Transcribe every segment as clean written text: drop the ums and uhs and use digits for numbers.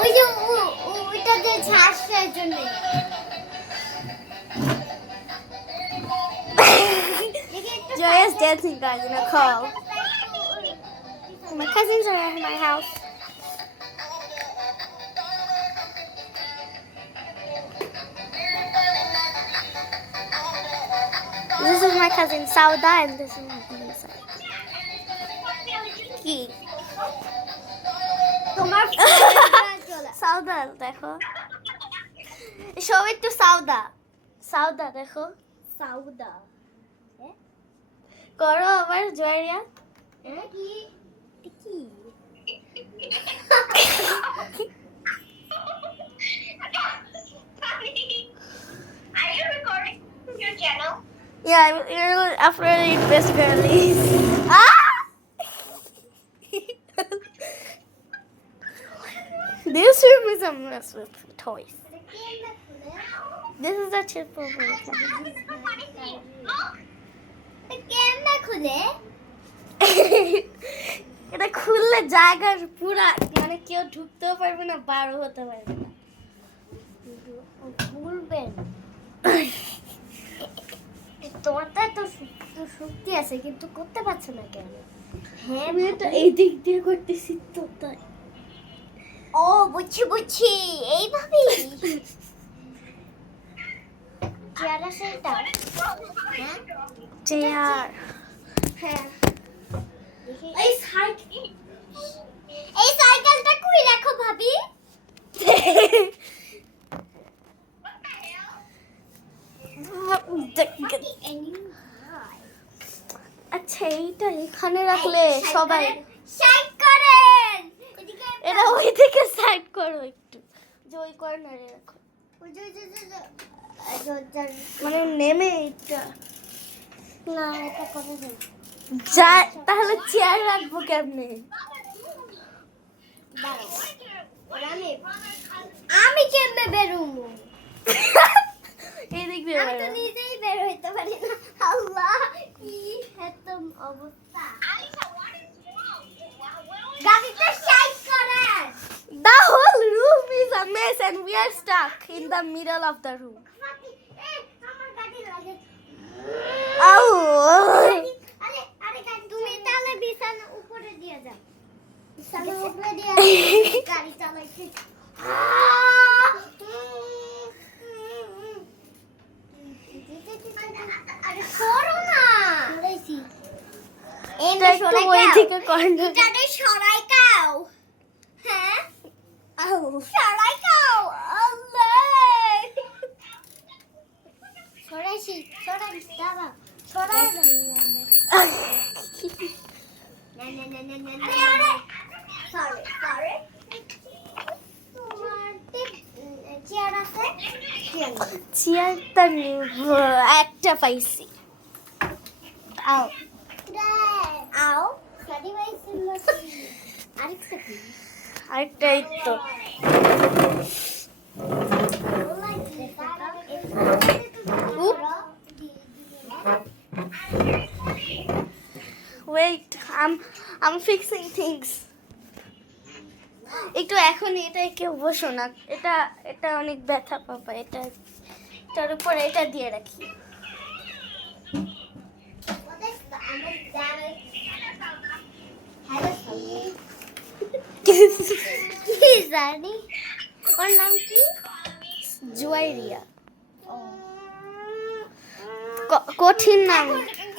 ওই যে ওইটাতে ছাঁচটার জন্য Joya's dancing, guys, in a call. My cousins are at my house. This is my cousin Sauda, and this is my cousin Sauda. Ki. তোমার Sauda, দেখো. Show it to Sauda. Sauda, দেখো. সাউদা করো আবার জয়রিয়া. কি কি Are you recording your channel? Yeah, after I eat best girlies. Ah! This room is a mess with toys. This is a chip over. কেমনে খুলে এটা খুললে জায়গার পুরা মানে কেউ ঢুকতেও পারবে না, বারও হতে পারবে না. ভুলবেন তোমারটা তো শক্তি আছে কিন্তু করতে পারছো না কেন? হ্যাঁ আমি এটা এই দিক দিয়ে করতেছি তো তাই. ও বুঝছি এইভাবে চেয়ারা সেটা হ্যাঁ চেয়ার. হ্যাঁ এই সাইকেলটা কই রাখো ভাবি? আচ্ছা এইটা এখানে রাখলে সবাই সাইড করেন এদিকে এটা ওই দিকে সাইড করো একটু, যে ওই কর্নারে রাখো, মানে নেমে এটা না এটা করে দেন যা. তাহলে চেয়ার রাখবো কেমনে? আমি কেমনে বেরোবো? এই দিক দিয়ে আমি তো বেরো. নিজেই বের হইতে পারি না. আল্লাহ কি এত অবস্থা! গাড়িটা সাইড করেন. The whole room is a mess and we are stuck in the middle of the room. আমার গাড়ি লাগে. Oh! আরে আরে তুমি তাহলে বিছানা উপরে দিয়ে যাও. বিছানা উপরে দিয়ে গাড়ি চালাইতে. আরে করো না. করেছি. এটা একটু ওই দিকে কর্নার. এটাকে সরাই কাও. হ্যাঁ? সরাই কাও. আল্লাহ. সরাইছি. সরাই দাঁড়া. সরাই না. আরে সরি তোমার চেয়ার আছে? চেয়ারটা নিব, একটা পাইছি. আও আও সাদি পাইছি আরেকটা কি? আরেকটা এই তো. Wait, I'm fixing things. একটু এখন এটা কেউ বসো না, এটা অনেক ব্যথা পাবা. এটার উপরে এটা দিয়ে রাখি. কি জানি ওর নাম কি? জুয়াইরিয়া. কঠিন নাম.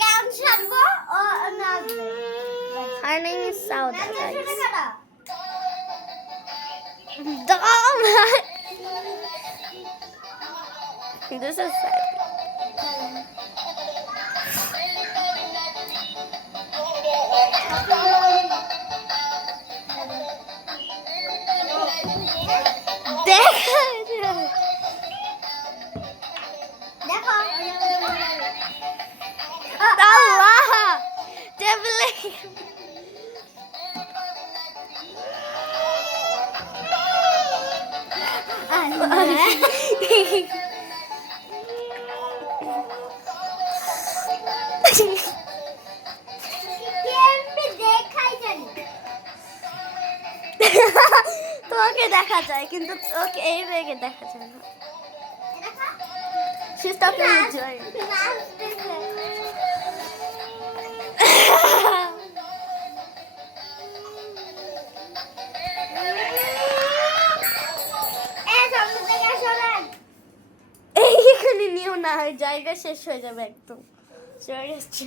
গান ছাড়বো ও না Her name is Sauda, guys. This is sad. দেখা যায়. দেখো Allah! Devil! কেমনে দেখাই জানি তোমাকে বেগে দেখা যায় কিন্তু ওকে এই বেগে দেখা যায় না। She's talking with Joy. এইখানে নিও না, হয় জায়গা শেষ হয়ে যাবে একদম। চলে আসছে।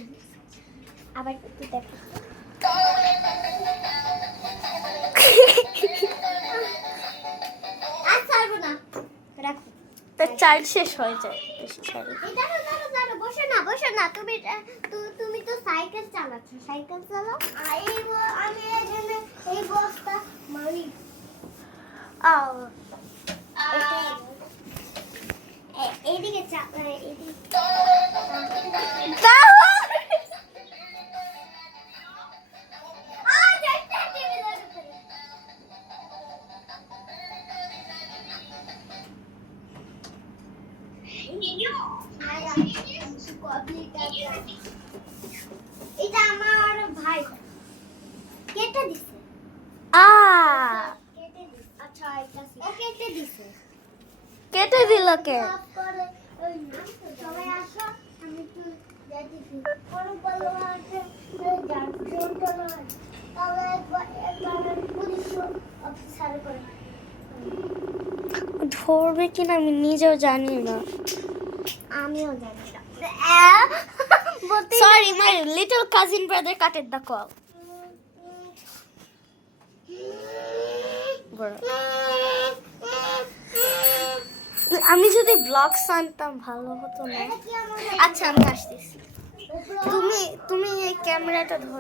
আবার একটু দেখো। আর ছাড়বো না। রাখো। তার চার্জ শেষ হয়ে যায় বেশি ছাড়লে। এই দাঁড়াও, দাঁড়াও, দাঁড়াও, বসো না, বসো না। তুমি তো সাইকেল চালাচ্ছ, সাইকেল চালাও। আমি এখানে এই বস্তা মারি। এইদিকে এইদিকে এটা আমার ভাই কেটে দিছে। কেটে দিছে। আচ্ছা এটা ও কেটে দিছে। কেটে দিল কে? সবাই আসো, আমি একটু যাইতেছি। কোনো বলো আছে যার চলো তাহলে একবার পুলিশ অফিসার করে ধরবে কিনা আমি নিজেও জানি না। আমিও জানি না। Sorry, my little cousin brother কাটেড the call. আমি যদি ব্লগস আনতাম ভালো হতো না। আচ্ছা আমি আসতেছি, তুমি এই ক্যামেরাটা ধরো।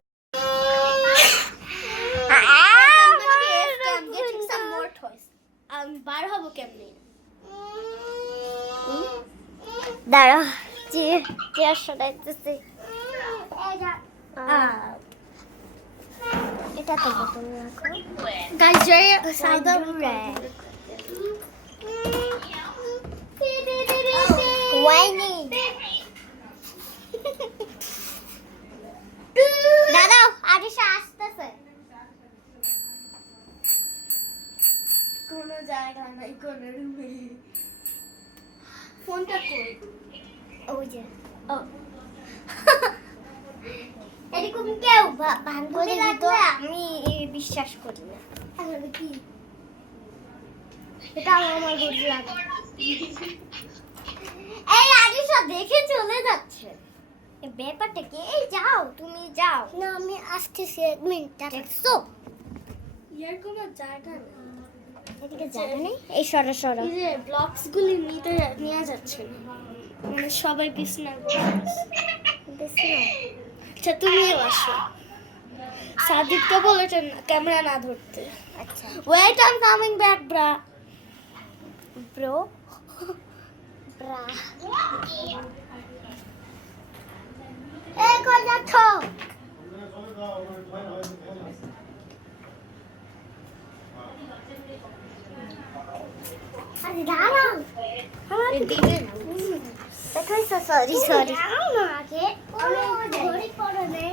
আমি বার হবো কেমনি? দাঁড়া চেয়ার সরাইতেছি। এটা তো তুমি রাখো। Guys, Joy Side the Whiny. দাঁড়াও, আরিশা আসতেছে। কোনো জায়গা নাই, কোনো রুমে। ফোনটা কই? ওই যে ও এরকম কেউ ভান করে দিত, আমি বিশ্বাস করি না। তাহলে কি এটা আমার বুঝ লাগে। এই আরিশা দেখে চলে যাচ্ছে। এই ব্যাপারটা কি? এই যাও, তুমি যাও না, আমি আসতেছি 1 মিনিট। দেখছো ইয়ার কোনো জায়গা নেই। এদিকে জায়গা নেই। এই সরো সরো। এই যে ব্লগস গুলি নিয়ে যাচ্ছে না, মানে সবাই বিছনা দেখছো আচ্ছা তুমিও আসো। সাদিককে বলেছেন ক্যামেরা না ধরতে। আচ্ছা wait, I am coming back bro. Bro bro. এই কই যাচ্ছ? আরে দাঁড়াও, আমার দিবে দেখাইছো। সরি সরি, না আগে ঘড়ি পড়ো নে।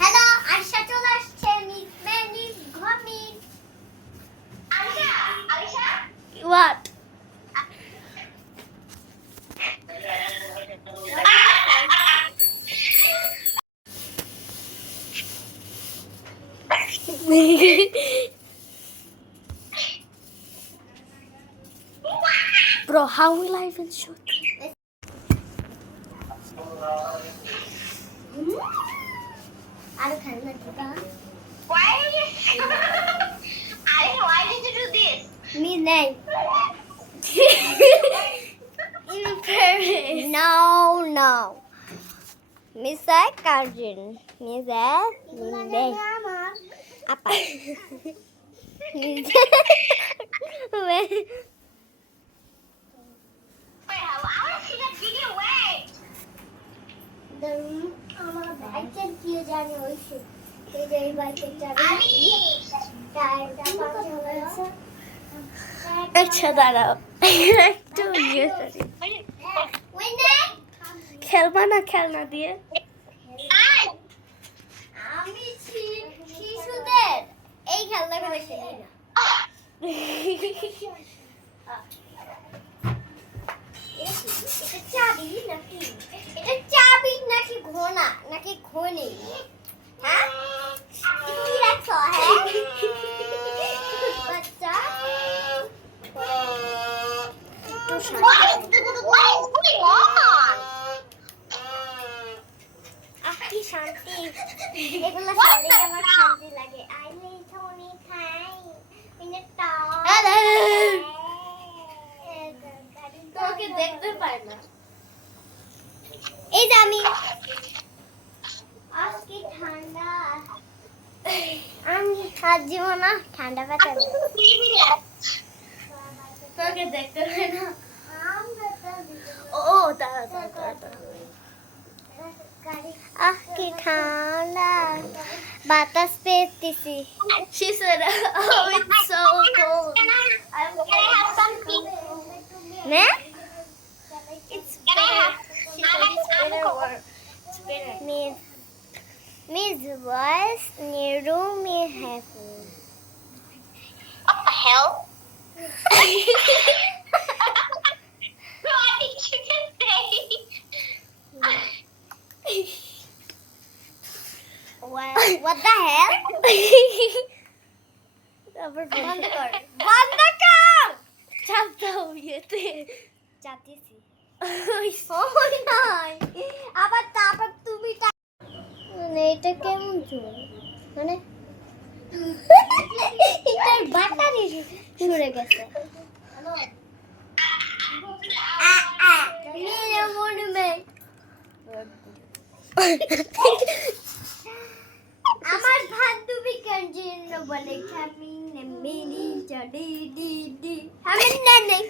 হ্যালো, আরিশা চলে আসছে। মিস ম্যানিস ঘমি। Alisha? What? Bro, how will I even shoot? আরে খেলনা দিবা। Why are you? Alisha, why did you do this? Me নেই। In Paris. No, no. Miss Cousin. Miss Apa? Wait, I want to see that video. Wait. আমার বাইকের কি জানি হইছে। এই যে এই বাইকের চাবি Alisha. টায়ারটা পাঞ্চার হয়েছে। আচ্ছা দাঁড়াও, একটু ইয়ে করি। ওই নে খেলবা না খেলনা দিয়ে? আমি শিশুদের খেলি না। এটা চাবি নাকি? এটা চাবি নাকি ঘোড়া নাকি ঘড়ি? হ্যাঁ? কি রাখছো হ্যাঁ? বাচ্চা একটু শান্তি। কি শান্তি, এগুলো শান্তি আমার শান্তি লাগে। আইলে সোনি খাই মিনিটটা তোকে দেখতে পাই না। এই যে আমি আজকে ঠান্ডা, আমি হাত দিব না, ঠান্ডা পাতাবে। তোকে দেখতে পাই না। ও দাঁড়া দাঁড়া দাঁড়া। আহ কি ঠান্ডা, বাতাস পেতেছি। She said, "Oh, it's so cold." Can I have some tea? Ne? It's Can I have? She said it's better or it's better. Miss was Nero may have. What the hell? What did you just say? What the hell? বন্ধ কর, বন্ধ কর। চাপ দাও ইয়েতে। চাপতেছি। ওই নাই। আবার তারপর তুমি মানে এটা কেমন চল? মানে এটার ব্যাটারি সরে গেছে। মেরে মরবে। আমার বান্ধবী কন্টিনিউ বলে খামি নে মেরি চড়ি ডি ডি আমি না নেই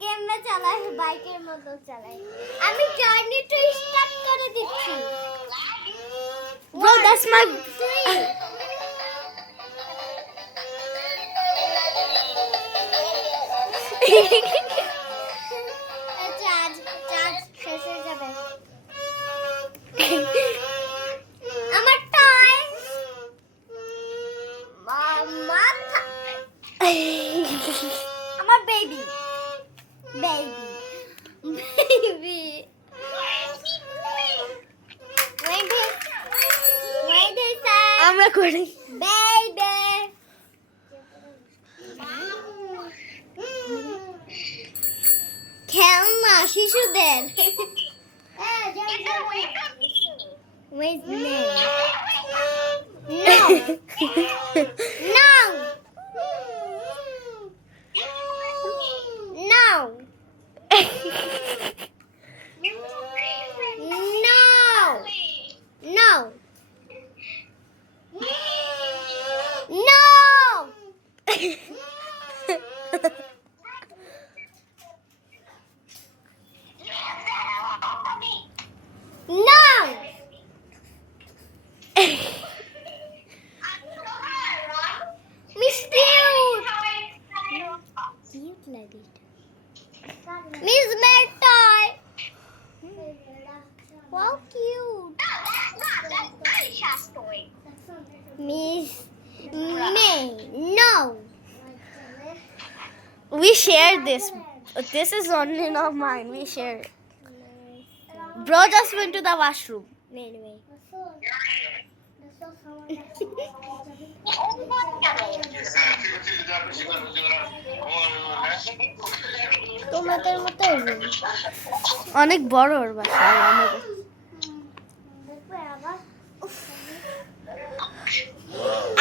গেম মে চালাই বাইকের মতো চালাই আমি জার্নি টু স্টার্ট করে দিচ্ছি bro that's my চার্জ শেষ হয়ে যাবে আমার টয় মাথা আমার বেবি আমরা করি বেবি খেলনা শিশুদের Where's the name? No! No! No! No! No! Miss Cute! Cute like it. Miss Mertoy! Wow, cute. That's Aisha's toy. Miss May. No. We share this. This is only not mine. We share it. Bro just went to the washroom. Anyway. তোমাদের মতো অনেক বড় ওর বাসা আমাদের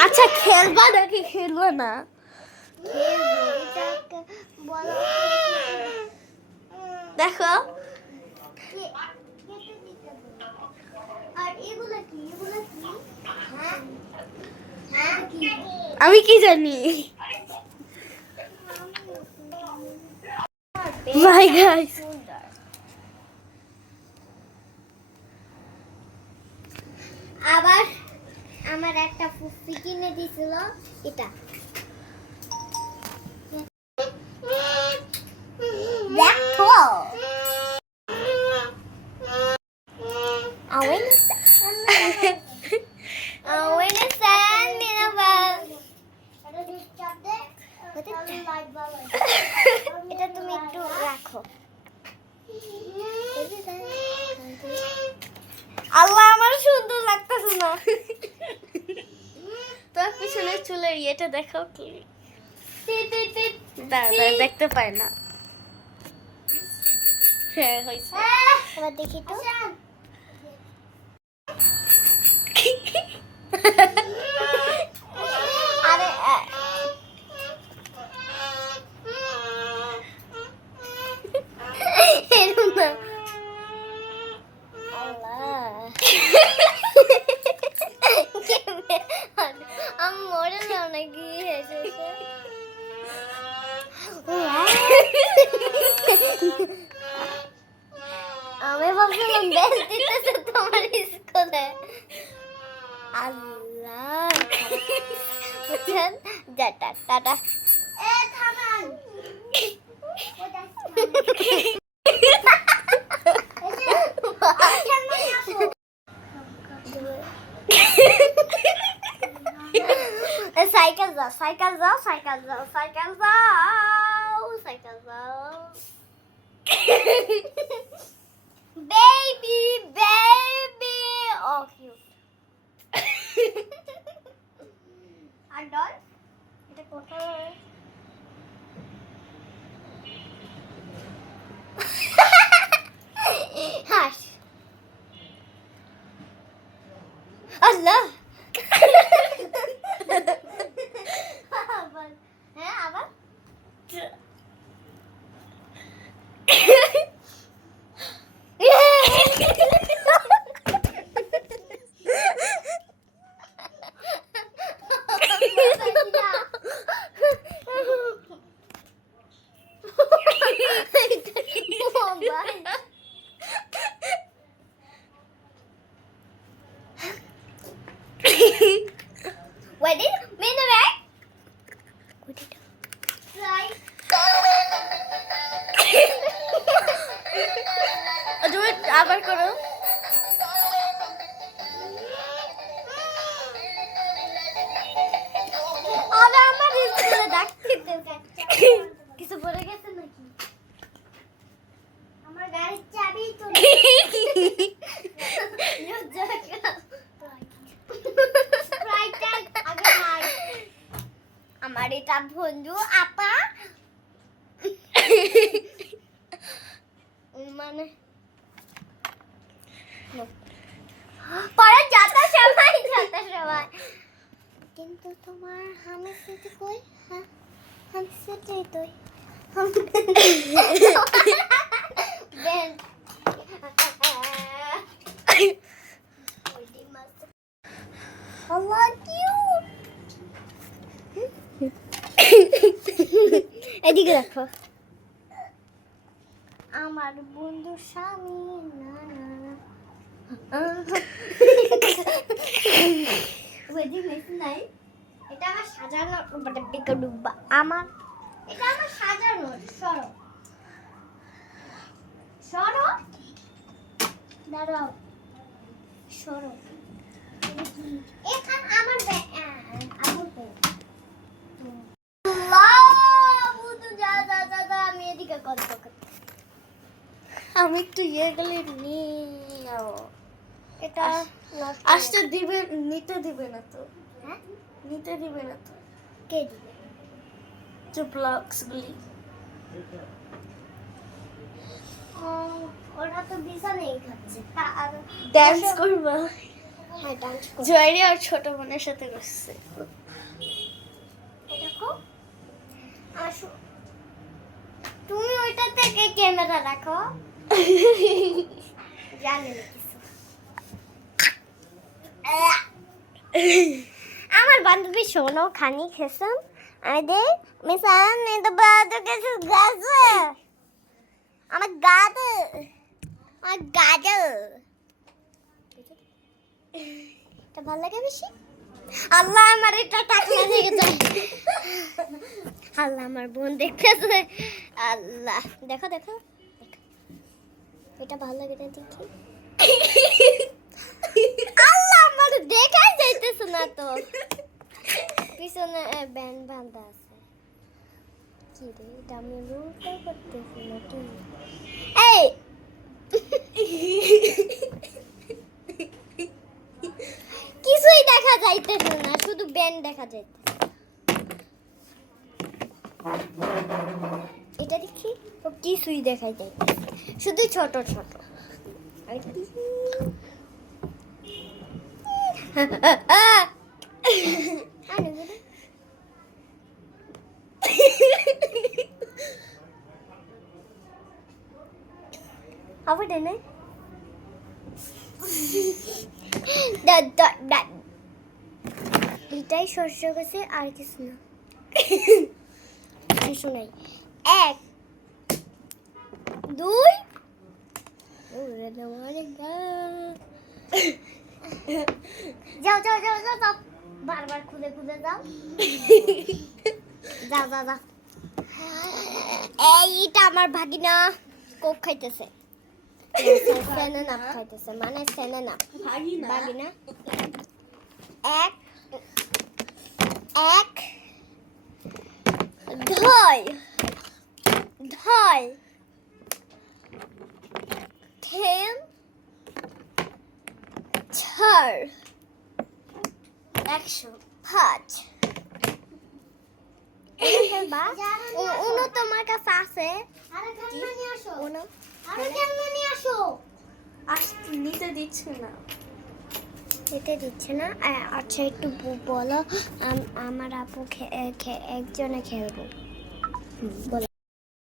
আচ্ছা খেলবা নাকি খেলবো না দেখো আমি কি জানি বাই গাইস আবার আমার একটা ফুফি কিনে দিছিল এটা দেখ মোবাইলের ইয়েটা দেখো কি দাদা দেখতে পায় না হ্যাঁ হয়েছে এবার দেখি তো আরে এরকম না আমি মরে যাও নাকি হেসে আমি ভাবছিলাম বেল দিতেছে তোমার স্কুলে আল্লাহ বুঝছেন টাটা টাটা এ থামান সাইকেল যাও সাইকেল যাও সাইকেল যাও সাইকেল যাও সাইকেল যাও বেবি বেবি ও কিউট আর ডল এটা কোথায় হাস আল্লাহ হ্যাঁ আবার What did mean the bag? Right. Do it আবার করো আরে আমার স্কুলে ডাকতে কিছু পড়ে গেছে নাকি আমার গাড়ির চাবি তো আমার এটা বন্ধু আপা মানে পরে যাতা সময় কিন্তু তোমার হামের সাথে কই হ্যাঁ হামের সাথে তুই বেন আল্লাহ কিউট এদিকে দেখো আমার বন্ধু স্বামী না না নাই এটা আমার সাজানো ডুব্বা আমার এটা আমার সাজানো সরো সরো দাঁড়াও সরো এখান আমার আবুর আমি এদিকে গল্প করতে আমি একটু ইয়ে গেলে নিয়ে এটা আসতে দিবে নিতে দিবে না তো হ্যাঁ নিতে দিবে না তো কে দিবে যে ব্লগস গুলি ওরা তো বিছানেই খাচ্ছে ডান্স করবা হ্যাঁ ডান্স করবে জয়রি আর ছোট বোনের সাথে করছে দেখো আসো তুমি ওইটা থেকে ক্যামেরা রাখো জানি না কিছু আমার বান্ধবী সোনো খানি খেসাম আমাদের মিসান তো বাদ কিছু গাছে আমার গাদে এটা ভালো লাগে বেশি আল্লাহ আমার এটা টাকলা থেকে যায় আল্লাহ আমার বোন দেখতেছে আল্লাহ দেখো দেখো এটা ভালো লাগে না দেখি আল্লাহ আমার দেখাই যাইতেছে না তো পিছনে ব্যান্ড বাঁধা আছে কি রে এটা আমি রুলটা করতেছি নাকি এই কিছুই দেখা যাইতেছে না শুধু ব্যান্ড দেখা যাইতেছে তো কিছুই দেখাই যায় শুধু ছোট ছোট আর কি আবার দেনে এটাই শস্য গেছে আর কিছু না কিছু নাই 1 2 যাও যাও যাও যাও যাও বারবার খুদে খুদে যাও যাও যাও যাও এইটা আমার ভাগিনা কোক খাইতেছে সেনা নাপ খাইতেছে মানে সেনা নাপ ভাগিনা এক এক ধই ধই তিন চার 105 উনো তোমার কাছে আছে আরে খেলনা নিয়ে আসো উনো আরে খেলনা নিয়ে আসো আসতে নিতে দিচ্ছে না এটা দিচ্ছে না আচ্ছা একটু বলো আমার আপু একজনে খেলবো বলো